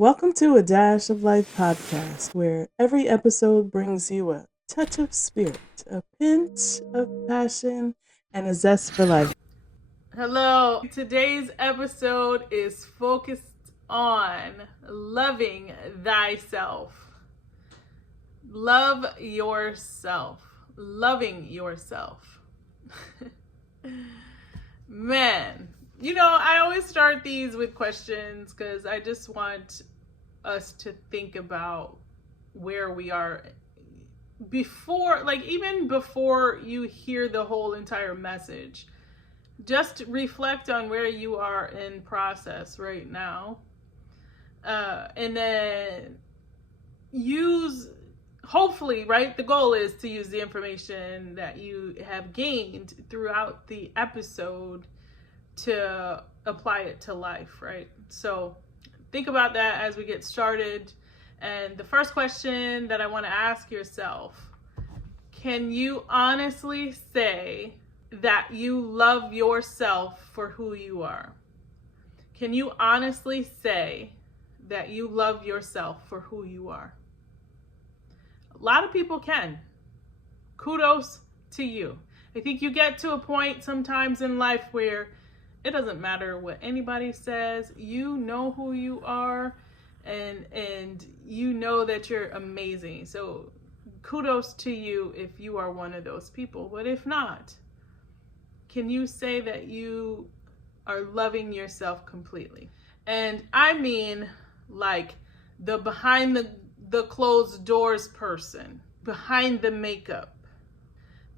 Welcome to a Dash of Life podcast, where every episode brings you a touch of spirit, a pinch of passion, and a zest for life. Hello. Today's episode is focused on loving thyself. Love yourself. Loving yourself. Man, I always start these with questions because I just want us to think about where we are before, even before you hear the whole entire message. Just reflect on where you are in process right now. And then hopefully, right? The goal is to use the information that you have gained throughout the episode to apply it to life, right? So think about that as we get started. And the first question that I want to ask yourself, can you honestly say that you love yourself for who you are? Can you honestly say that you love yourself for who you are? A lot of people can. Kudos to you. I think you get to a point sometimes in life where it doesn't matter what anybody says. You know who you are, and you know that you're amazing. So kudos to you if you are one of those people. But if not, can you say that you are loving yourself completely? And I mean like the behind the closed doors person, behind the makeup,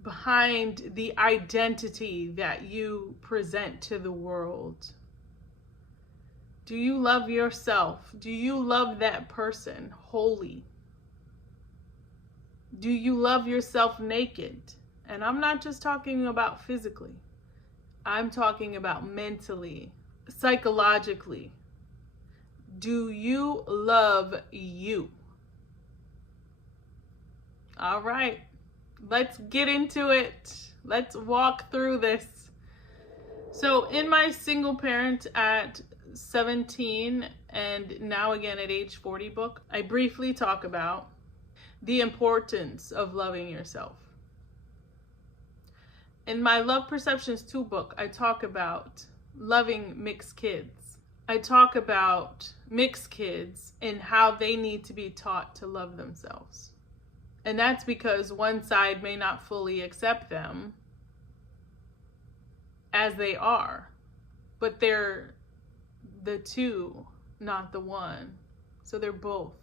behind the identity that you present to the world. Do you love yourself? Do you love that person wholly? Do you love yourself naked? And I'm not just talking about physically. I'm talking about mentally, psychologically. Do you love you? All right, let's get into it. Let's walk through this. So in my single parent at 17 and now again at age 40 book, I briefly talk about the importance of loving yourself. In my Love Perceptions 2 book, I talk about loving mixed kids. I talk about mixed kids and how they need to be taught to love themselves. And that's because one side may not fully accept them as they are, but they're the two, not the one. So they're both.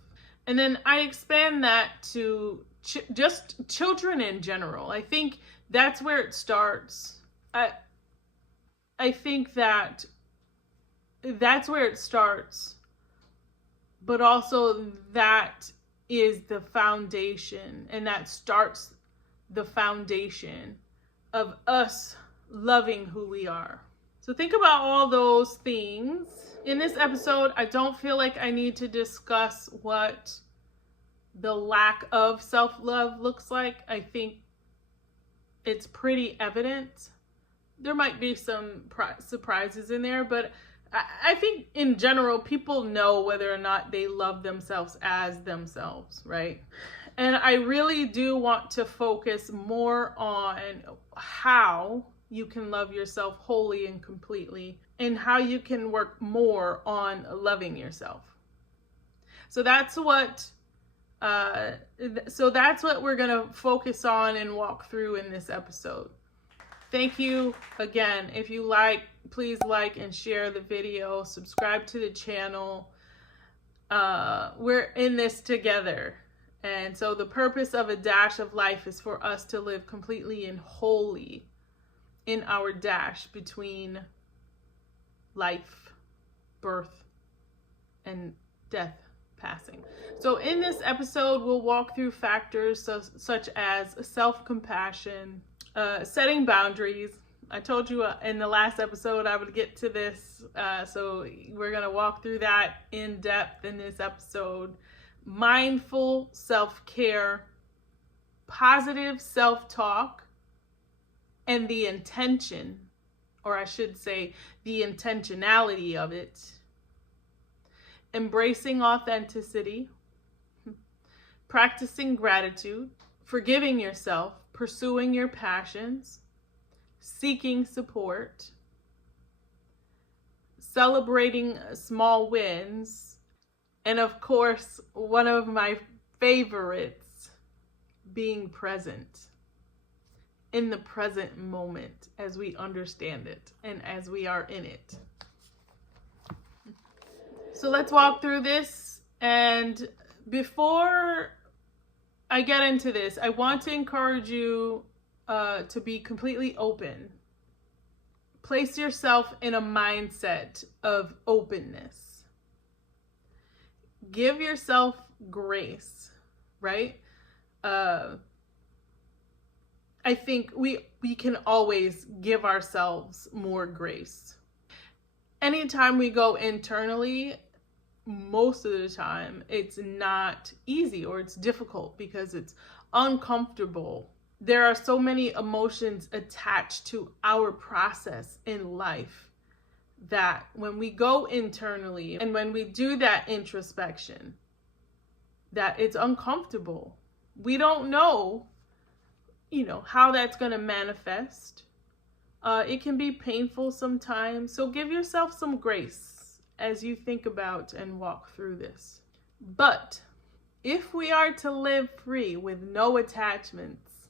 And then I expand that to just children in general. I think that's where it starts. I think that's where it starts, but also that is the foundation, and that starts the foundation of us loving who we are. So think about all those things. In this episode, I don't feel like I need to discuss what the lack of self-love looks like. I think it's pretty evident. There might be some surprises in there, but I think in general, people know whether or not they love themselves as themselves, right? And I really do want to focus more on how you can love yourself wholly and completely, and how you can work more on loving yourself. So that's what we're going to focus on and walk through in this episode. Thank you again. If you like, please like and share the video. Subscribe to the channel. We're in this together. And so the purpose of a dash of life is for us to live completely and wholly in our dash between life, birth, and death passing. So in this episode, we'll walk through factors such as self-compassion, setting boundaries. I told you in the last episode I would get to this, so we're going to walk through that in depth in this episode. Mindful self-care, positive self-talk, and the intention, or I should say the intentionality of it. embracing authenticity, practicing gratitude, forgiving yourself, pursuing your passions, seeking support, celebrating small wins, and of course, one of my favorites, being present in the present moment as we understand it and as we are in it. So let's walk through this. And before I get into this, I want to encourage you to be completely open. Place yourself in a mindset of openness. Give yourself grace, right? I think we can always give ourselves more grace. Anytime we go internally, most of the time it's not easy or it's difficult because it's uncomfortable. There are so many emotions attached to our process in life that when we go internally and when we do that introspection, that it's uncomfortable. We don't know, how that's going to manifest. It can be painful sometimes. So give yourself some grace as you think about and walk through this. But if we are to live free with no attachments,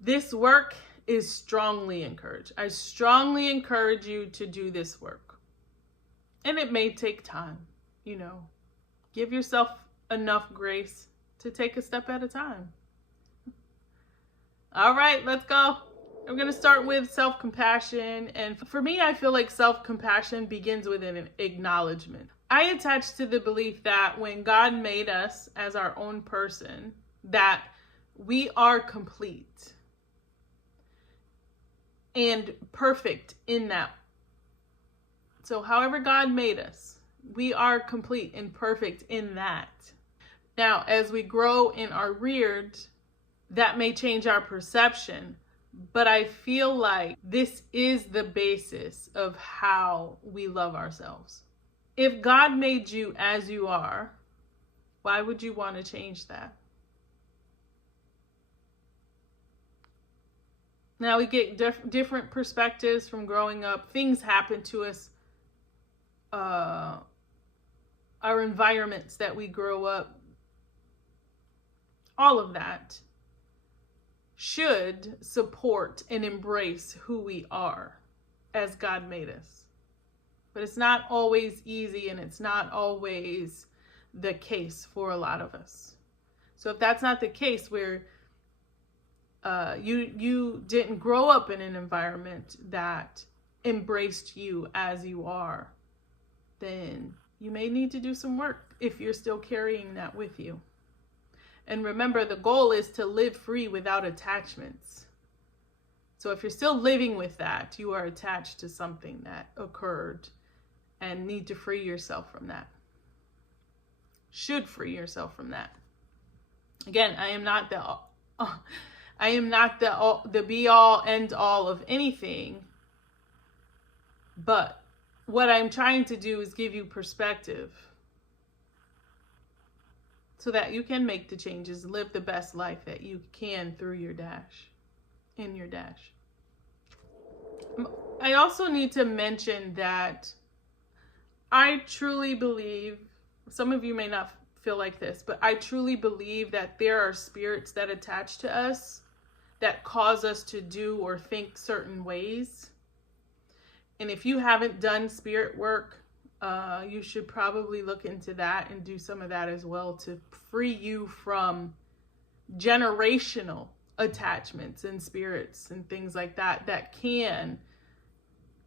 this work is strongly encouraged. I strongly encourage you to do this work. And it may take time, Give yourself enough grace to take a step at a time. All right, let's go. I'm going to start with self-compassion. And for me, I feel like self-compassion begins with an acknowledgement. I attach to the belief that when God made us as our own person, that we are complete and perfect in that. So however God made us, we are complete and perfect in that. Now, as we grow and are reared, that may change our perception, but I feel like this is the basis of how we love ourselves. If God made you as you are, why would you want to change that? Now we get different perspectives from growing up. Things happen to us. Our environments that we grow up, all of that should support and embrace who we are as God made us. But it's not always easy, and it's not always the case for a lot of us. So if that's not the case, where you didn't grow up in an environment that embraced you as you are, then you may need to do some work if you're still carrying that with you. And remember, the goal is to live free without attachments. So if you're still living with that, you are attached to something that occurred and need to free yourself from that. Should free yourself from that. Again, I am not the be all end all of anything, but what I'm trying to do is give you perspective so that you can make the changes, live the best life that you can through your dash, in your dash. I also need to mention that I truly believe, some of you may not feel like this, but I truly believe that there are spirits that attach to us that cause us to do or think certain ways. And if you haven't done spirit work, you should probably look into that and do some of that as well to free you from generational attachments and spirits and things like that that can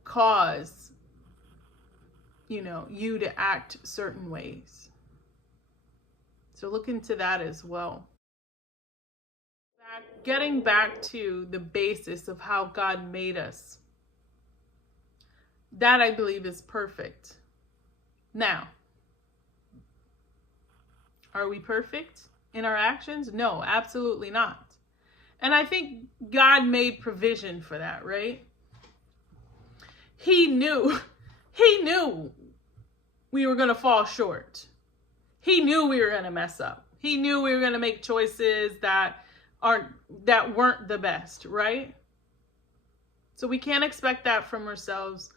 cause, you to act certain ways. So look into that as well. Getting back to the basis of how God made us, that I believe is perfect. Now, are we perfect in our actions? No, absolutely not. And I think God made provision for that, right? He knew we were going to fall short. He knew we were going to mess up. He knew we were going to make choices that weren't the best, right? So we can't expect that from ourselves.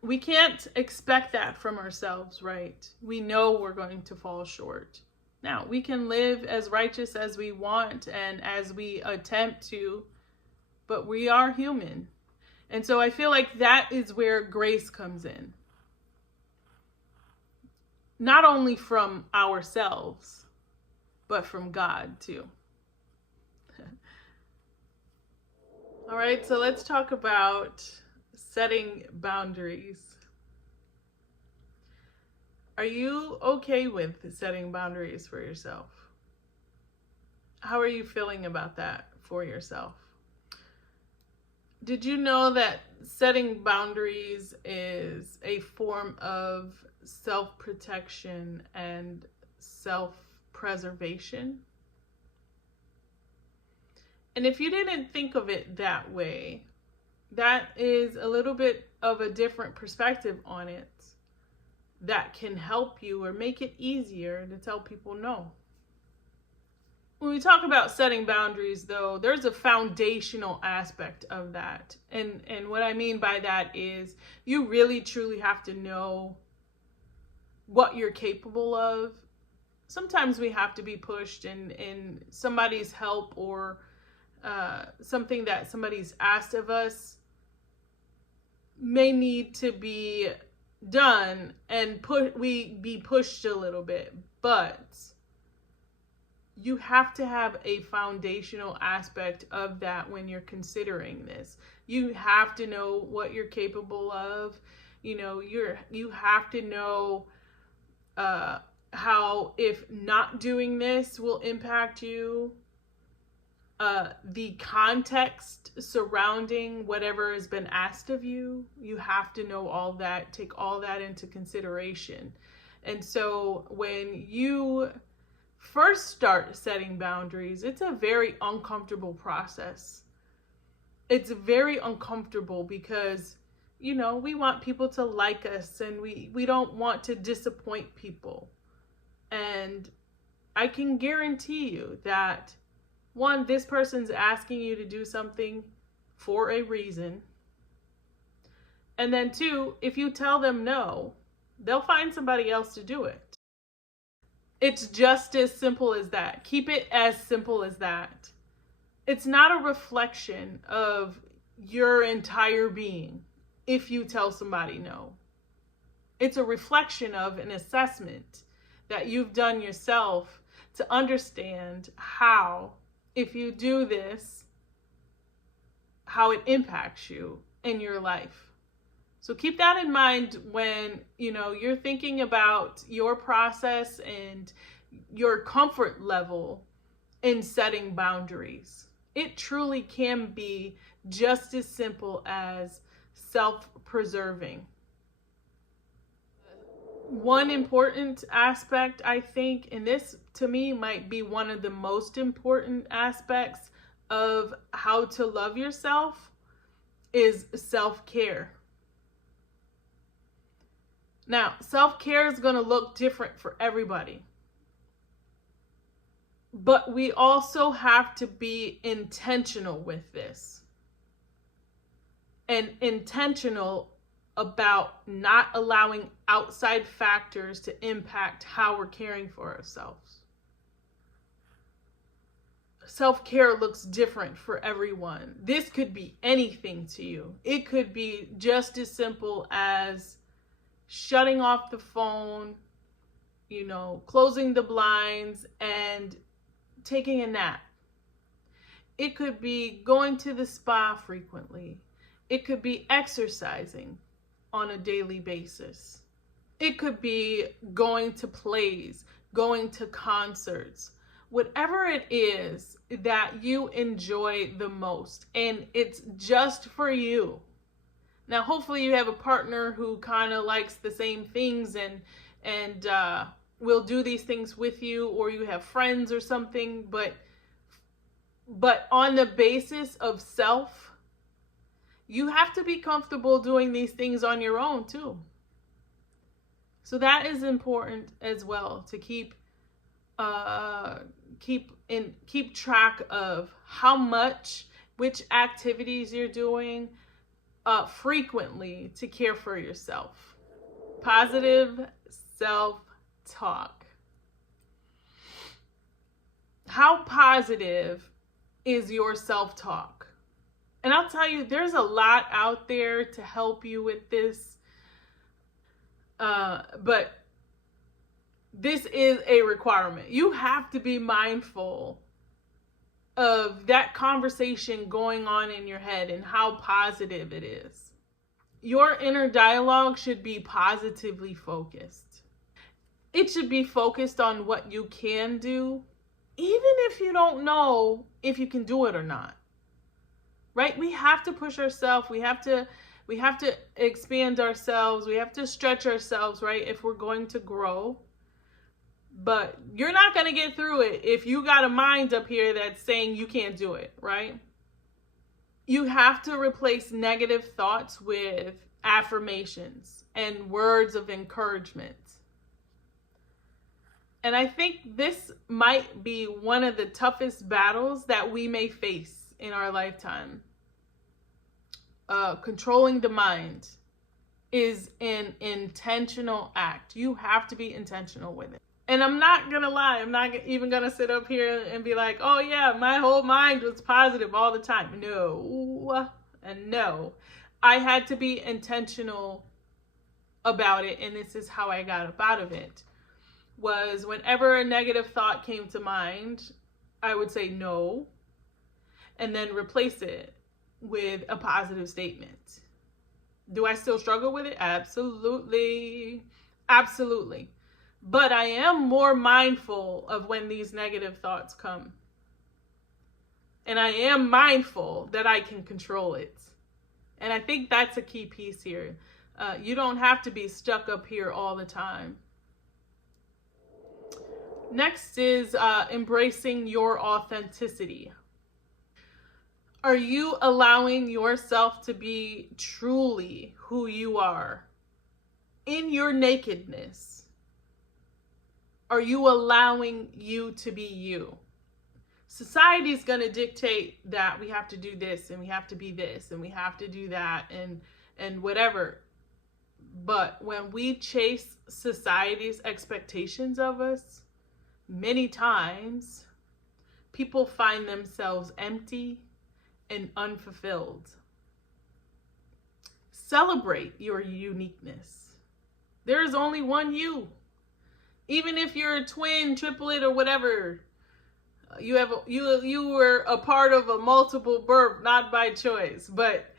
We can't expect that from ourselves, right? We know we're going to fall short. Now, we can live as righteous as we want and as we attempt to, but we are human. And so I feel like that is where grace comes in. Not only from ourselves, but from God too. All right, so let's talk about setting boundaries. Are you okay with setting boundaries for yourself? How are you feeling about that for yourself? Did you know that setting boundaries is a form of self-protection and self-preservation? And if you didn't think of it that way, that is a little bit of a different perspective on it that can help you or make it easier to tell people no. When we talk about setting boundaries, though, there's a foundational aspect of that. And what I mean by that is you really truly have to know what you're capable of. Sometimes we have to be pushed in somebody's help or something that somebody's asked of us may need to be done and we be pushed a little bit, but you have to have a foundational aspect of that when you're considering this. You have to know what you're capable of. You know, you have to know how if not doing this will impact you. The context surrounding whatever has been asked of you, you have to know all that, take all that into consideration. And so when you first start setting boundaries, it's a very uncomfortable process. It's very uncomfortable because, you know, we want people to like us and we don't want to disappoint people. And I can guarantee you that one, this person's asking you to do something for a reason. And then two, if you tell them no, they'll find somebody else to do it. It's just as simple as that. Keep it as simple as that. It's not a reflection of your entire being if you tell somebody no. It's a reflection of an assessment that you've done yourself to understand how, if you do this, how it impacts you in your life. So keep that in mind when, you know, you're thinking about your process and your comfort level in setting boundaries. It truly can be just as simple as self-preserving. One important aspect, I think, and this to me might be one of the most important aspects of how to love yourself, is self-care. Now, self-care is going to look different for everybody. But we also have to be intentional with this. And intentional about not allowing outside factors to impact how we're caring for ourselves. Self-care looks different for everyone. This could be anything to you. It could be just as simple as shutting off the phone, you know, closing the blinds and taking a nap. It could be going to the spa frequently. It could be exercising on a daily basis. It could be going to plays, going to concerts, whatever it is that you enjoy the most, and it's just for you. Now, hopefully you have a partner who kind of likes the same things and will do these things with you, or you have friends or something, but on the basis of self, you have to be comfortable doing these things on your own too. So that is important as well, to keep track of how much, which activities you're doing frequently to care for yourself. Positive self-talk. How positive is your self-talk? And I'll tell you, there's a lot out there to help you with this. But this is a requirement. You have to be mindful of that conversation going on in your head and how positive it is. Your inner dialogue should be positively focused. It should be focused on what you can do, even if you don't know if you can do it or not. Right? We have to push ourselves. We have to expand ourselves. We have to stretch ourselves, right? If we're going to grow. But you're not going to get through it if you got a mind up here that's saying you can't do it, right? You have to replace negative thoughts with affirmations and words of encouragement. And I think this might be one of the toughest battles that we may face in our lifetime. Controlling the mind is an intentional act. You have to be intentional with it. And I'm not going to lie. I'm not even going to sit up here and be like, oh yeah, my whole mind was positive all the time. No, and no. I had to be intentional about it. And this is how I got up out of it. Was whenever a negative thought came to mind, I would say no, and then replace it with a positive statement. Do I still struggle with it? Absolutely. Absolutely. But I am more mindful of when these negative thoughts come. And I am mindful that I can control it. And I think that's a key piece here. You don't have to be stuck up here all the time. Next is embracing your authenticity. Are you allowing yourself to be truly who you are in your nakedness? Are you allowing you to be you? Society is going to dictate that we have to do this and we have to be this and we have to do that and whatever. But when we chase society's expectations of us, many times people find themselves empty and unfulfilled. Celebrate your uniqueness. There is only one you. Even if you're a twin, triplet, or whatever, you were a part of a multiple birth, not by choice, but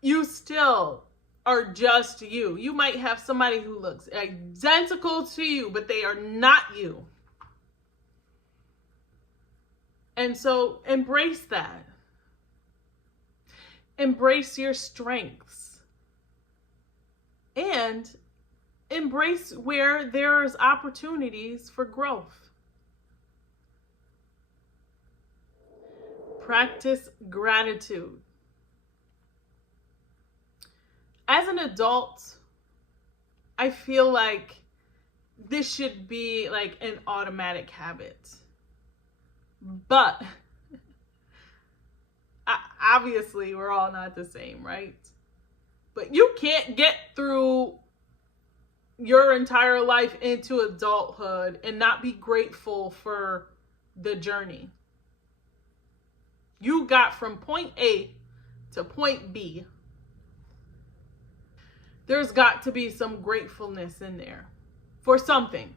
you still are just you. You might have somebody who looks identical to you, but they are not you. And so embrace that. Embrace your strengths. And embrace where there's opportunities for growth. Practice gratitude. As an adult, I feel like this should be like an automatic habit. But obviously we're all not the same, right? But you can't get through your entire life into adulthood and not be grateful for the journey. You got from point A to point B. There's got to be some gratefulness in there for something.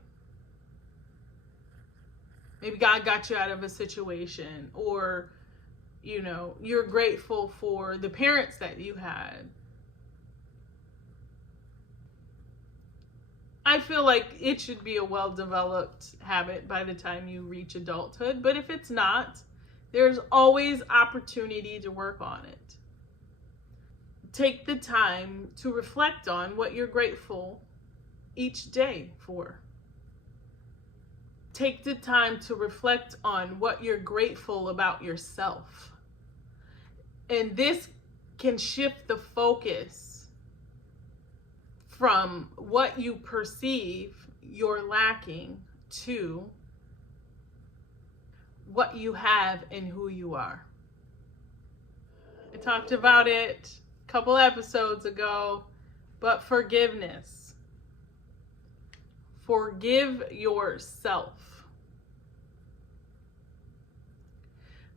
Maybe God got you out of a situation, or, you know, you're grateful for the parents that you had. I feel like it should be a well-developed habit by the time you reach adulthood, but if it's not, there's always opportunity to work on it. Take the time to reflect on what you're grateful each day for. Take the time to reflect on what you're grateful about yourself. And this can shift the focus from what you perceive you're lacking to what you have and who you are. I talked about it a couple episodes ago, but forgiveness. Forgive yourself.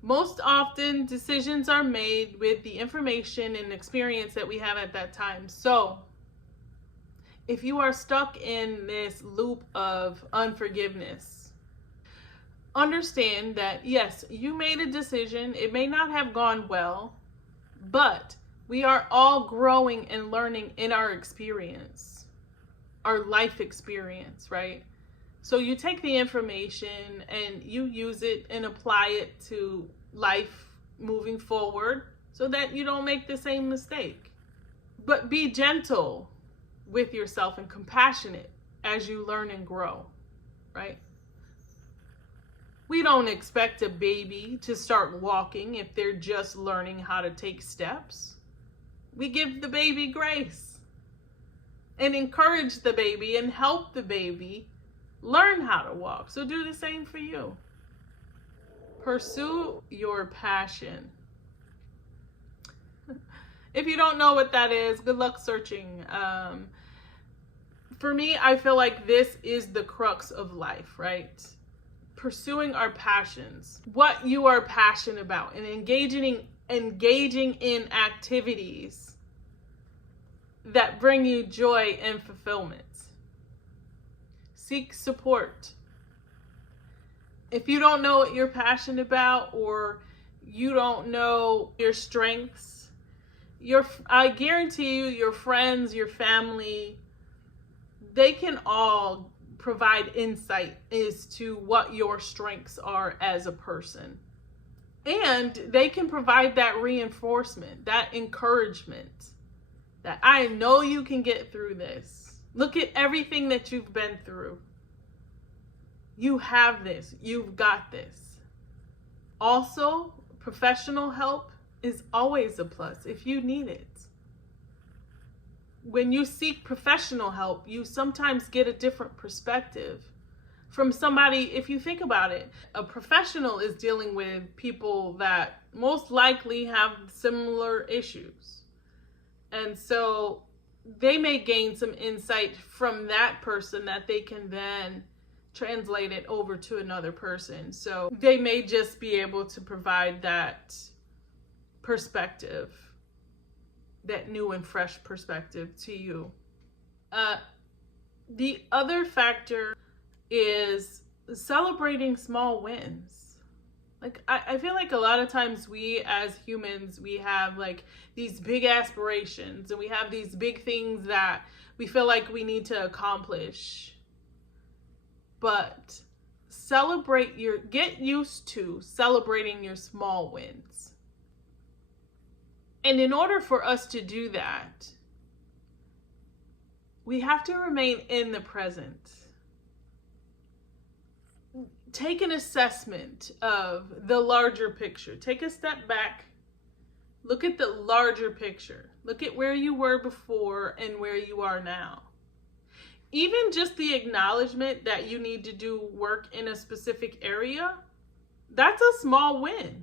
Most often, decisions are made with the information and experience that we have at that time. So, if you are stuck in this loop of unforgiveness, understand that yes, you made a decision. It may not have gone well, but we are all growing and learning in our experience, our life experience, right? So you take the information and you use it and apply it to life moving forward so that you don't make the same mistake. But be gentle with yourself and compassionate as you learn and grow, right? We don't expect a baby to start walking if they're just learning how to take steps. We give the baby grace and encourage the baby and help the baby learn how to walk. So do the same for you. Pursue your passion. If you don't know what that is, good luck searching. For me, I feel like this is the crux of life, right? Pursuing our passions, what you are passionate about, and engaging in activities that bring you joy and fulfillment. Seek support. If you don't know what you're passionate about or you don't know your strengths, I guarantee you, your friends, your family, they can all provide insight as to what your strengths are as a person. And they can provide that reinforcement, that encouragement, that I know you can get through this. Look at everything that you've been through. You have this. You've got this. Also, professional help is always a plus if you need it. When you seek professional help, you sometimes get a different perspective from somebody. If you think about it, a professional is dealing with people that most likely have similar issues. And so they may gain some insight from that person that they can then translate it over to another person. So they may just be able to provide that perspective, that new and fresh perspective to you. The other factor is celebrating small wins. Like, I feel like a lot of times we as humans, we have like these big aspirations and we have these big things that we feel like we need to accomplish. But get used to celebrating your small wins. And in order for us to do that, we have to remain in the present. Take an assessment of the larger picture. Take a step back. Look at the larger picture. Look at where you were before and where you are now. Even just the acknowledgement that you need to do work in a specific area, that's a small win.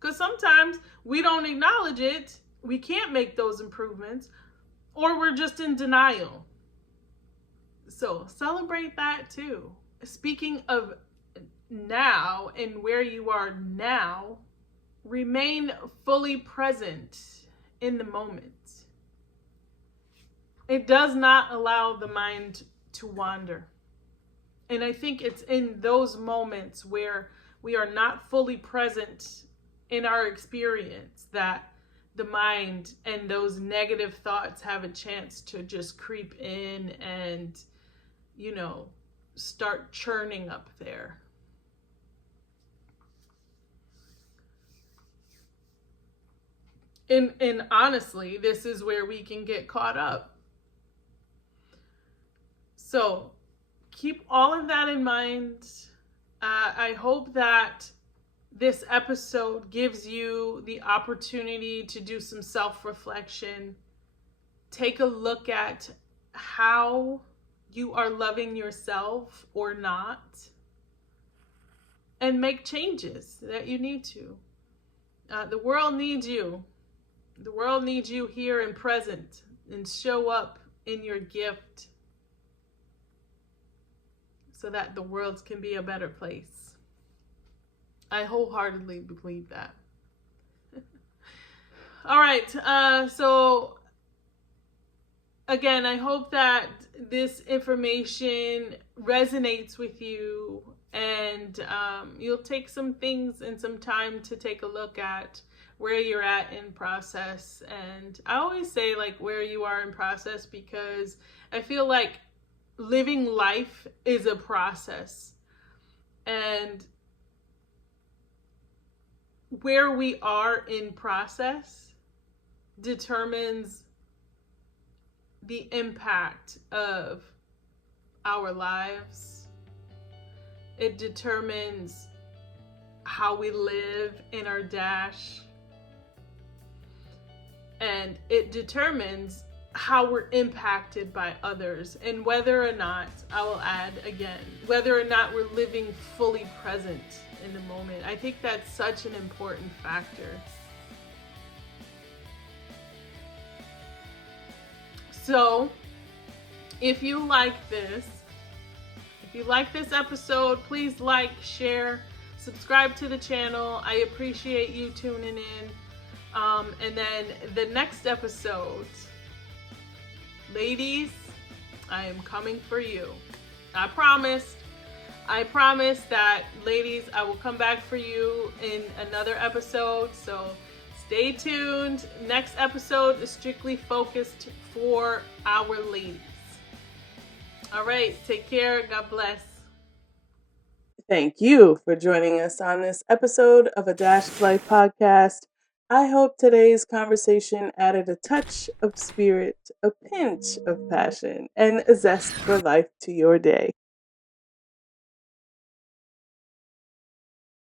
Because sometimes we don't acknowledge it, we can't make those improvements, or we're just in denial. So celebrate that too. Speaking of now and where you are now, remain fully present in the moment. It does not allow the mind to wander. And I think it's in those moments where we are not fully present in our experience that the mind and those negative thoughts have a chance to just creep in and, start churning up there. And honestly, this is where we can get caught up. So keep all of that in mind. I hope that this episode gives you the opportunity to do some self-reflection. Take a look at how you are loving yourself or not, and make changes that you need to. The world needs you. The world needs you here and present, and show up in your gift so that the world can be a better place. I wholeheartedly believe that. All right. So again, I hope that this information resonates with you, and you'll take some things and some time to take a look at where you're at in process. And I always say like where you are in process, because I feel like living life is a process, and where we are in process determines the impact of our lives. It determines how we live in our dash, and it determines how we're impacted by others, and whether or not, I will add again, whether or not we're living fully present in the moment. I think that's such an important factor. So if you like this episode, please like, share, subscribe to the channel. I appreciate you tuning in. And then the next episode, ladies, I am coming for you. I promise that, ladies, I will come back for you in another episode. So stay tuned. Next episode is strictly focused for our ladies. All right, take care. God bless. Thank you for joining us on this episode of A Dash of Life podcast. I hope today's conversation added a touch of spirit, a pinch of passion, and a zest for life to your day.